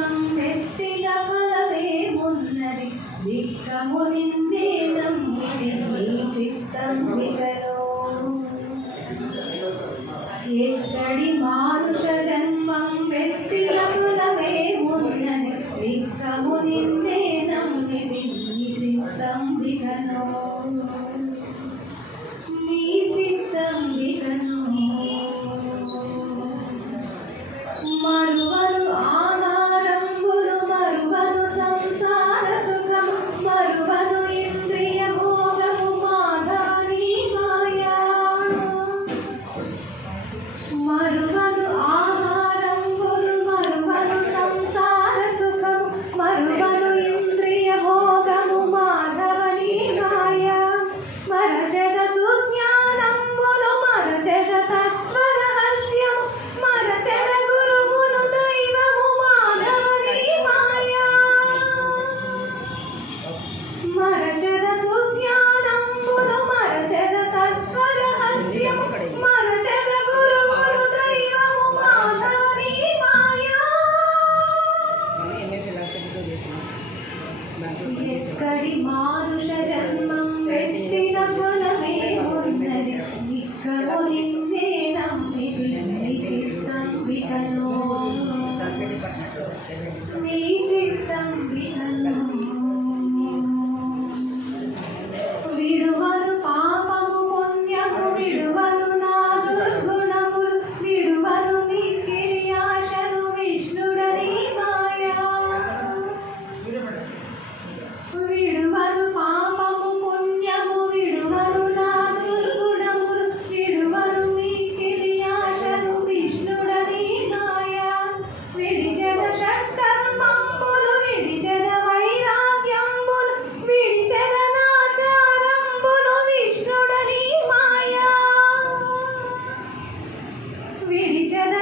జన్మం ఎత్తిన ఫలమేమున్నది దిక్కము నిందే నమ్మిది నీ చిత్తం వికలో ఎక్కడి మానుష జన్మం ఎత్తిన My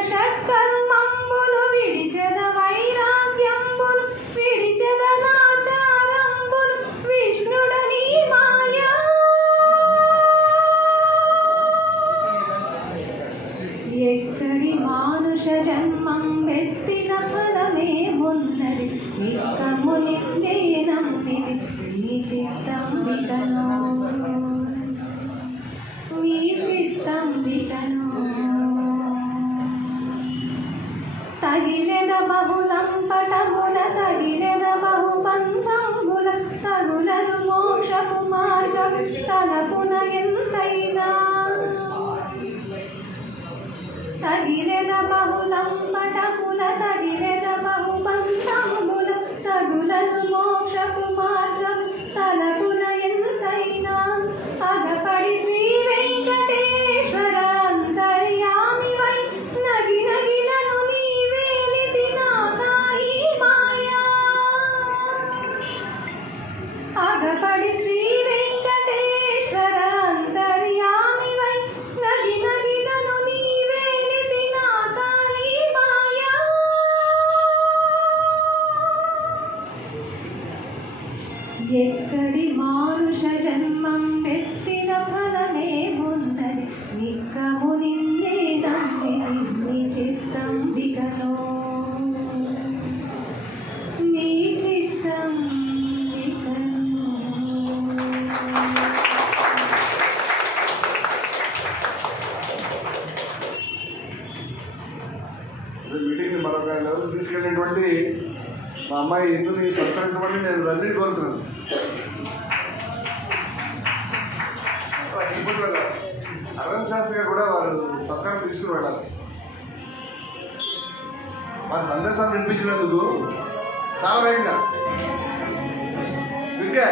షట్కర్మంబులు విడిచెద వైరాగ్యంబులు విడిచెద నాచారంబులు విష్ణుడని మాయా ఎక్కడి మానుష జన్మం ఎత్తిన ఫలమేమున్నది నిక్కము నిన్నే నమ్మిది నీ చిత్తం వికనో నీ చిత్తం వికనో తగిలెద బహుళం పటముల తగిలెద బహు పంథంబుల తగులను మోక్షపు మార్గం తలపున ఎంతైనా తగిలేద బహుళం తగిలేద తగిలెద బహు పంథంబుల తగులను మోక్షపు మార్గం తలపున ఎంతైనా అగపడి శ్రీ వెంకటేశ్వర అంతర్యామి వై నగి నగినను నీవేలితి నాకాయి మాయా. అగపడి శ్రీ వికలో మరొక లెవెల్ తీసుకెళ్ళినటువంటి మా అమ్మాయి ఇందుని సత్కరించమని నేను రజనీ కోరుతున్నాను. అరవింద్ శాస్త్రి గారు కూడా వారు సత్కారం తీసుకుని వెళ్ళాలి. మన సందేశాన్ని వినిపించినందుకు చాలా వేగంగా. విద్య